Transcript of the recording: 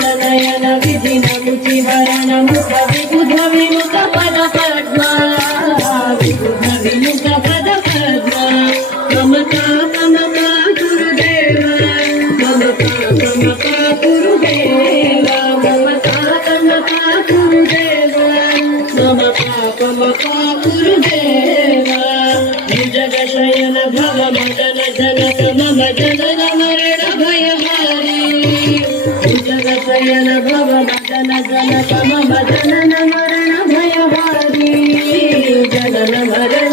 जनयन विधिनमुचिहरण मुख विबुध विमुख पद पद्मा विबुध विमुख पद पद्मा ममता ममता गुरुदेव ममता ममता गुरुदेव ममता ममता गुरुदेव ममता ममता गुरुदेव भुजगशयन भव मदन जनक मम जनन मरण भयहारी भुजगशयन भव मदन जनक मम जनन मरण भयहारी जनन मरण